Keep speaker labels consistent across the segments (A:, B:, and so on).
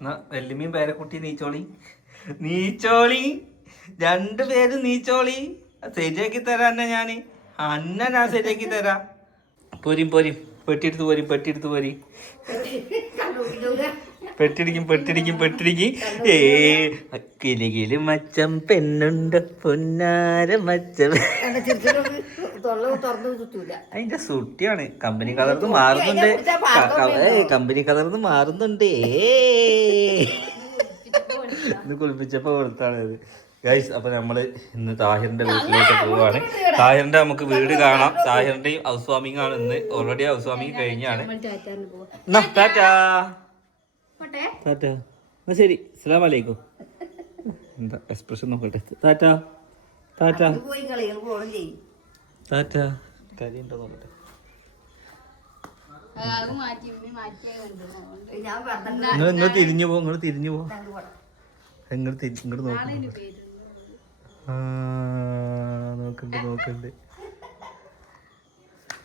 A: എന്നാ വെല്ലുമീൻ പേരക്കുട്ടി നീച്ചോളി. നീച്ചോളി. രണ്ടു പേര് നീച്ചോളി. ശരിയാക്കി തരാ അന്നെ ഞാൻ. അന്ന ഞാൻ ശരിയാക്കി തരാ. പോരും പോരും. പെട്ടിയെടുത്ത് പോരും പെട്ടിയെടുത്ത് പോരി. പെട്ടിടിക്കും പെട്ടിടിക്കും പെട്ടിടിക്കും. ഏ അക്കിലികിൽ മച്ചം പെണ്ണുണ്ട് പൊന്നാര മച്ചം. അതിന്റെ സുട്ടിയാണ്. കമ്പനി കളർന്ന് മാറുന്നുണ്ട്. കമ്പനി കളർന്ന് മാറുന്നുണ്ട്. ഏ. ഇന്ന് കുളിപ്പിച്ചപ്പോ കൊടുത്താണ് ഗൈസ് അപ്പൊ നമ്മൾ ഇന്ന് താഹിറിന്റെ വീട്ടിലേക്ക് പോവാണ്. താഹിറിന്റെ നമുക്ക് വീട് കാണാം. താഹിറിന്റെയും ഹൗസ് വാമിംഗ് ആണ് ഇന്ന്. ഓൾറെഡി ഹൗസ് വാമിംഗ് കഴിഞ്ഞാണ്. ടാറ്റാ. ടാറ്റാ എന്നാ ശരി. അസ്സലാമു അലൈക്കും. എന്താ എക്സ്പ്രഷൻ നോക്കട്ടെ?
B: താറ്റ. താറ്റ.
A: ടാറ്റാ കരിയുണ്ടോ നോക്കട്ടെ. നിങ്ങൾ തിരിഞ്ഞു പോ നിങ്ങൾ തിരിഞ്ഞു പോ. നിങ്ങൾ ഇങ്ങോട്ട് നോക്കണ്ട ആ നോക്കണ്ട് നോക്കണ്ട്.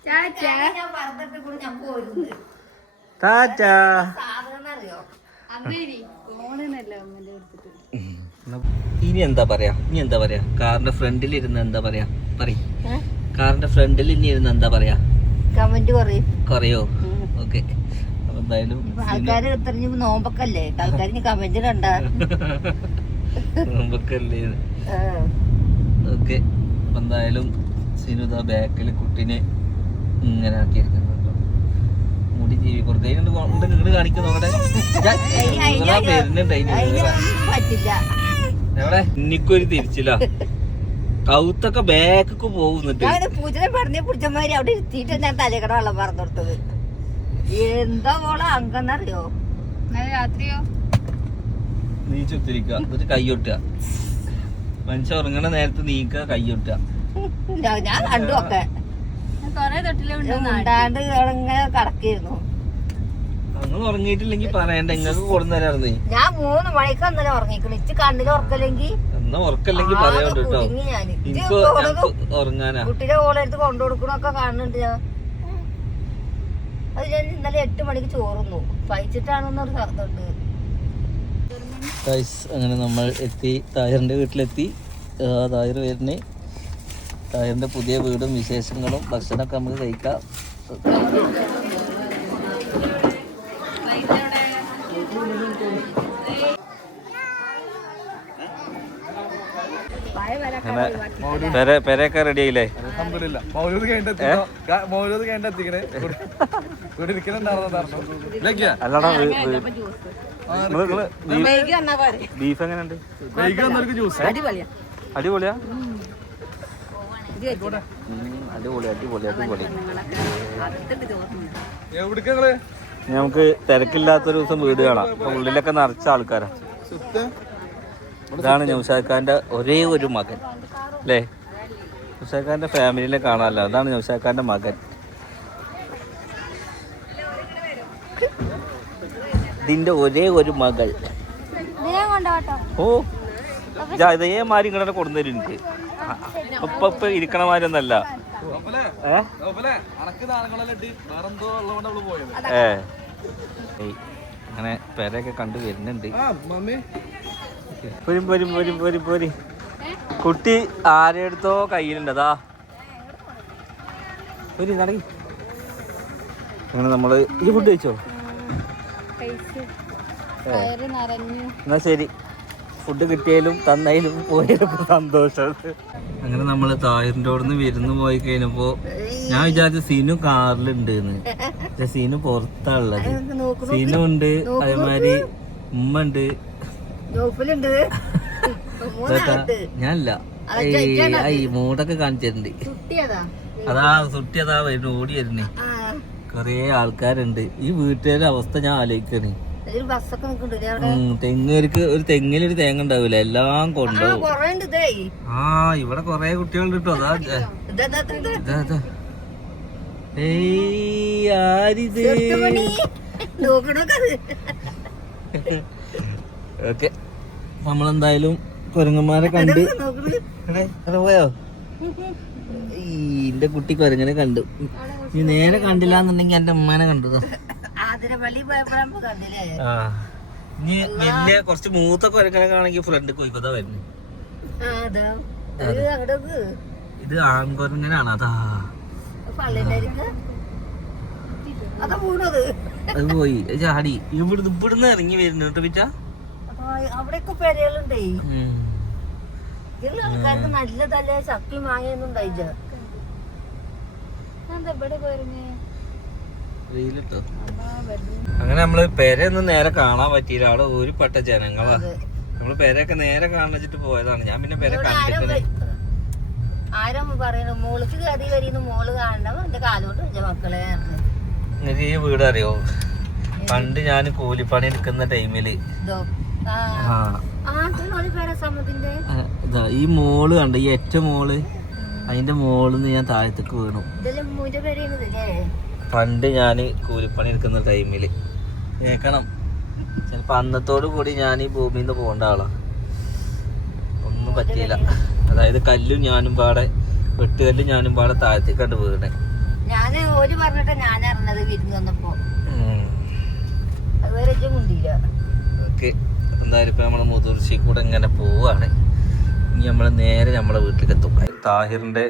B: ഞാൻ പറഞ്ഞിട്ട് കൂടി ഞാൻ പോരുന്നത്
A: ടാറ്റാ. ഇനി എന്താ പറയാ? ഇനി എന്താ പറയാ? കാറിന്റെ ഫ്രണ്ടിൽ ഇരുന്ന് എന്താ പറയാ? പറയും. കാറിന്റെ ഫ്രണ്ടിൽ ഇനി ഇരുന്ന് എന്താ പറയാ?
B: കമന്റ്
A: കുറയോ ഓക്കെ. എന്തായാലും
B: ആൾക്കാര് തെരഞ്ഞു നോമ്പക്കല്ലേ? ആൾക്കാർ കമന്റ് കണ്ട
A: നമുക്കല്ലേ ഓക്കെ. അപ്പൊ എന്തായാലും സിനുദ ബാക്കിൽ കുട്ടിനെ ഇങ്ങനെ ആക്കിയിരിക്കുന്നു. മുടി ജീവി ഇങ്ങോട്ട് ഇന്നിക്കൊരു തിരിച്ചില്ല കൗത്തൊക്കെ ബാക്കൊക്കെ പോകുന്നുണ്ട്
B: ഞാൻ പൂജനെ പറഞ്ഞ പുടിച്ചമാര് അവിടെ ഇരുത്തിയിട്ട് ഞാൻ തലക്കട വെള്ളം പറഞ്ഞു കൊടുത്തത്. എന്താ മോളെ അങ്കന്നറിയോ
C: രാത്രിയോ?
A: നീ ചുത്തിരിക്ക എന്നിട്ട് കൈയൊട്ടുക മനുഷ്യ ഉറങ്ങണ നേരത്തെ നീക്ക കൈയൊട്ടുക
B: ഞാൻ- ഞാൻ കണ്ടു ഒക്കെ. ഉണ്ടാണ്ട് ഇങ്ങനെ കടക്കിയിരുന്നു
A: അന്ന് ഉറങ്ങിയിട്ടില്ലെങ്കിൽ പറയണ്ട നിങ്ങൾക്ക് കൊടുന്നരായിരുന്നേ.
B: ഞാൻ മൂന്ന് മണിക്ക് അന്നലെ ഉറങ്ങിക്കണു ഇച്ച് കണ്ണിൽ ഉറക്കല്ലെങ്കിൽ
A: എന്നാ ഉറക്കല്ലെങ്കിൽ പറയാണ്ട് കേട്ടോ
B: ഞാൻ
A: എനിക്ക് ഞങ്ങക്ക് ഉറങ്ങാനാ.
B: കുട്ടിയുടെ ഓളെടുത്ത് കൊണ്ടു കൊടുക്കണൊക്കെ കാണുന്നുണ്ട് ഞാൻ. അത് ഞാൻ ഇന്നലെ എട്ട് മണിക്ക് ചോറുന്നു. പഴിച്ചിട്ടാണെന്നൊരു ശബ്ദമുണ്ട്
A: ഗൈസ് അങ്ങനെ നമ്മൾ എത്തി താഹിറിന്റെ വീട്ടിലെത്തി. താഹിർ തായർ വരുന്നേ. തായറിന്റെ പുതിയ വീടും വിശേഷങ്ങളും ഭക്ഷണമൊക്കെ നമുക്ക് കഴിക്കാം. പെരയൊക്കെ റെഡി ആയില്ലേ? അല്ലടാ ബീഫ് എങ്ങനെയുണ്ട്? അടിപൊളിയാ? അടിപൊളി അടിപൊളി അടിപൊളി. നമുക്ക് തിരക്കില്ലാത്തൊരു ദിവസം വീട് കാണാം. അപ്പൊ ഉള്ളിലൊക്കെ നിറച്ച ആൾക്കാരാ. ഇതാണ് നൗഷാദ് ഒരേ ഒരു മകൻ. അല്ലേ നൗഷാദ് ഖാന്റെ ഫാമിലിനെ കാണാമല്ലോ അതാണ് നൗഷാദ് ഖാന്റെ മകൻ. ഇതിന്റെ ഒരേ ഒരു മകൾ. ഓ ഇതാ മാതിരി ഇങ്ങനെ കൊണ്ടുവരും എനിക്ക്. ഇപ്പൊ ഇപ്പൊ ഇരിക്കണ മാതിരി ഒന്നല്ല. ഏ? അങ്ങനെ പെരയൊക്കെ കണ്ടു വരുന്നുണ്ട്.
D: ആ മമ്മി.
A: പോരും പോരും പോരും പോരും പോരും. കുട്ടി ആരെടുത്തോ കയ്യിലുണ്ട് അതാ. പോരി നടക്കി. അങ്ങനെ നമ്മൾ ഈ ഫുഡ് കഴിച്ചോ? എന്നാ ശരി. ഫുഡ് കിട്ടിയാലും തന്നതിലും പോയാലും സന്തോഷം. അങ്ങനെ നമ്മൾ തായറിന്റെ അവിടെ നിന്ന് വിരുന്ന് പോയി കഴിഞ്ഞപ്പോ ഞാൻ വിചാരിച്ച സീനു കാറിലുണ്ട് പക്ഷെ സീനു പുറത്താ ഉള്ളത്
B: നോക്കണു
A: സീനു ഉണ്ട് അതേമാതിരി ഉമ്മ ഉണ്ട്. ഞാനല്ല. ഈ മൂടൊക്കെ കാണിച്ചിട്ടുണ്ട്. അതാ. സുട്ടി അതാ വരുന്നു ഓടി വരുന്നേ. കൊറേ ആൾക്കാരുണ്ട്. ഈ വീട്ടുകാരുടെ അവസ്ഥ ഞാൻ ആലോചിക്കണേ.
B: ഒരു
A: തെങ്ങിൽ തെങ്ങേർക്ക് ഒരു തേങ്ങ ഉണ്ടാവില്ല എല്ലാം കൊണ്ടുപോകും ആ ഇവിടെ കൊറേ കുട്ടികളുണ്ട് കേട്ടോ അതാ. ഏയ് ആരിത്? ഓക്കെ. നമ്മളെന്തായാലും കുരങ്ങന്മാരെ കണ്ട് പോയോ? ഈ എന്റെ കുട്ടി കുരങ്ങനെ കണ്ടു. നീ നേരെ കണ്ടില്ല എന്നുണ്ടെങ്കിൽ എന്റെ ഉമ്മാനെ കണ്ടതോ ഇനി വലിയ കുറച്ച് മൂത്ത കൊരക്കനൊക്കെ ആണെങ്കിൽ ഫ്രണ്ട് കോയിക്കോതാ വരുന്നു. ഇത് ആൺകൊരങ്ങനാണ് അതാ.
B: അതാ
A: പോയി. ചാടി. ഇവിടുന്ന് ഇവിടുന്ന് ഇറങ്ങി വരുന്നു കേട്ടോ പിറ്റ.
B: അവിടെയൊക്കെ പെരകളുണ്ടേ. ആൾക്കാർക്ക് നല്ലതല്ലേ ചക്കി മാങ്ങയൊന്നും ഉണ്ടായില്ല.
C: എന്താ ഇവിടെ പോയിരുന്നേ?
A: അങ്ങനെ നമ്മൾ പെരയൊന്നും നേരെ കാണാൻ പറ്റിയില്ല. അവിടെ ഊരിപ്പെട്ട ജനങ്ങളാ. നമ്മൾ പെരയൊക്കെ നേരെ കാണിച്ചിട്ട് പോയതാണ്. ഞാൻ പിന്നെ പെര കണ്ടിട്ട്
B: ആരും പറയുന്നു മോൾക്ക് കയറി വരിന്ന് മോൾ കാണണം എന്റെ വെച്ച മക്കളെ.
A: ഈ വീട് അറിയോ? പണ്ട് ഞാൻ കൂലിപ്പണി എടുക്കുന്ന ടൈമിൽ. ഈ മോൾ കണ്ട ഈ ഏറ്റ മോൾ അതിന്റെ മോൾ ഞാൻ താഴത്തേക്ക് വീണു. പണ്ട് ഞാൻ കൂലിപ്പണി എടുക്കുന്ന ടൈമിൽ കേൾക്കണം ചിലപ്പോൾ അന്നത്തോടു കൂടി ഞാൻ ഈ ഭൂമിയിൽ നിന്ന് പോകേണ്ട ആളാണ് ഒന്നും പറ്റിയില്ല. അതായത് കല്ലും ഞാനും പാടെ വെട്ടുകല്ലും ഞാനും പാടെ താഴത്തേക്ക് കണ്ട് വീണേ.
B: ഞാൻ ഒരു പറഞ്ഞിട്ട് ഞാൻ അറിഞ്ഞത് വിരുന്ന് വന്നപ്പോ. അതുവരെ ഇജ്ജ് മുണ്ടിയില്ല
A: ഓക്കെ. എന്തായാലും ഇപ്പൊ നമ്മൾ മുതിർച്ചയിൽ കൂടെ ഇങ്ങനെ പോവാണ്. ഇനി നമ്മൾ നേരെ നമ്മളെ വീട്ടിലേക്ക് എത്തും താഹിറിന്റെ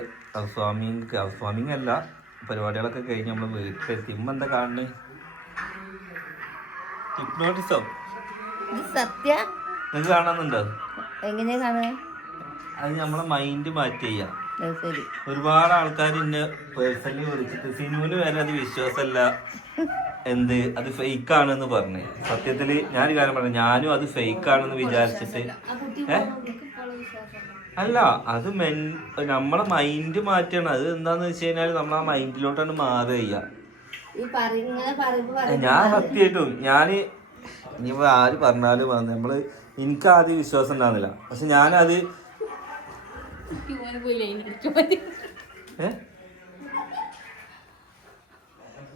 A: സ്വാമിങ് സ്വാമിങ് അല്ല പരിപാടികളൊക്കെ കഴിഞ്ഞ് നമ്മൾ വീട്ടിലെത്തി. ഇമ്മ എന്താ കാണുന്നത് ഹിപ്നോട്ടിസം?
B: സത്യ.
A: നിങ്ങൾക്ക് കാണുന്നുണ്ടോ?
B: എങ്ങനെയാ കാണുക
A: അത് നമ്മളെ മൈൻഡ് മാറ്റി ചെയ്യാം.
B: ശരി.
A: ഒരുപാട് ആൾക്കാർ എന്നെ പേഴ്സണലി വിളിച്ചിട്ട് സിനിമയിൽ വരെ അത് വിശ്വാസമല്ല എന്ത്? അത് ഫേക്ക് ആണെന്ന് പറഞ്ഞു. സത്യത്തിൽ ഞാൻ കാര്യം പറഞ്ഞു ഞാനും അത് ഫേക്ക് ആണെന്ന് വിചാരിച്ചിട്ട്. ഏ? അല്ല അത് മെൻ നമ്മളെ മൈൻഡ് മാറ്റണം. അത് എന്താന്ന് വെച്ച് കഴിഞ്ഞാൽ നമ്മൾ ആ മൈൻഡിലോട്ടാണ് മാറുക ചെയ്യുക.
B: ഈ പറ- ഇങ്ങനെ പറയും
A: ഞാൻ സത്യമായിട്ടും ഞാൻ ഇനിയിപ്പോ ആര് പറഞ്ഞാലും വന്ന് നമ്മൾ എനിക്ക് ആദ്യം വിശ്വാസം ഉണ്ടാകുന്നില്ല പക്ഷെ ഞാനത്?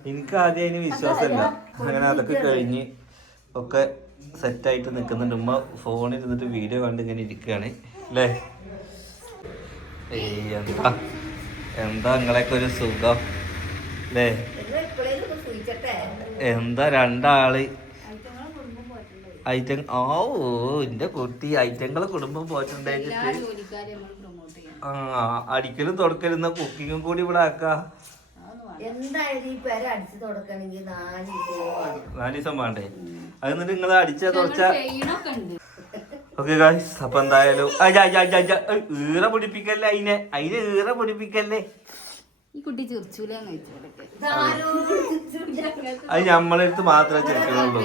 A: എനിക്ക് ആദ്യം അതിന് വിശ്വാസമില്ല അങ്ങനെ അതൊക്കെ കഴിഞ്ഞ് ഒക്കെ സെറ്റായിട്ട് നിൽക്കുന്നുണ്ട്. ഉമ്മ ഫോണിൽ ഇരുന്നിട്ട് വീഡിയോ കണ്ട് ഇങ്ങനെ ഇരിക്കുകയാണ്. അല്ലേ ഏയ് എന്താ? എന്താ നിങ്ങളെയൊക്കെ ഒരു സുഖം? അല്ലേ എന്താ രണ്ടാൾ? ഐറ്റം ഓ എന്റെ കുട്ടി ഐറ്റങ്ങളെ കുടുംബം പോയിട്ടുണ്ടായിട്ട്
C: ജോലിക്കാരെ നമ്മൾ പ്രൊമോട്ട് ചെയ്യാം
A: ആ അടിക്കലും തുടക്കലും കുക്കിങ്ങും കൂടി ഇവിടെ ആക്കാ.
B: എന്തായാലും ഈ പേര അടിച്ചു തുടക്കണെങ്കിൽ നാല് ദിവസം വേണം.
A: നാല് ദിവസം വേണ്ടേ? അത് എന്നിട്ട് നിങ്ങൾ അടിച്ചാ തുടച്ചാ ഓക്കെ ഗായ്സ് അപ്പൊ എന്തായാലും അയ്യ, അയ്യ, അയ്യ, അയ്യ, ഈറ പൊടിപ്പിക്കല്ലേ അതിനെ അതിനെ ഈറ പൊടിപ്പിക്കല്ലേ
C: ഈ കുട്ടി.
A: അത് നമ്മളടുത്ത് മാത്രമേ ചെറുക്കുന്നുള്ളൂ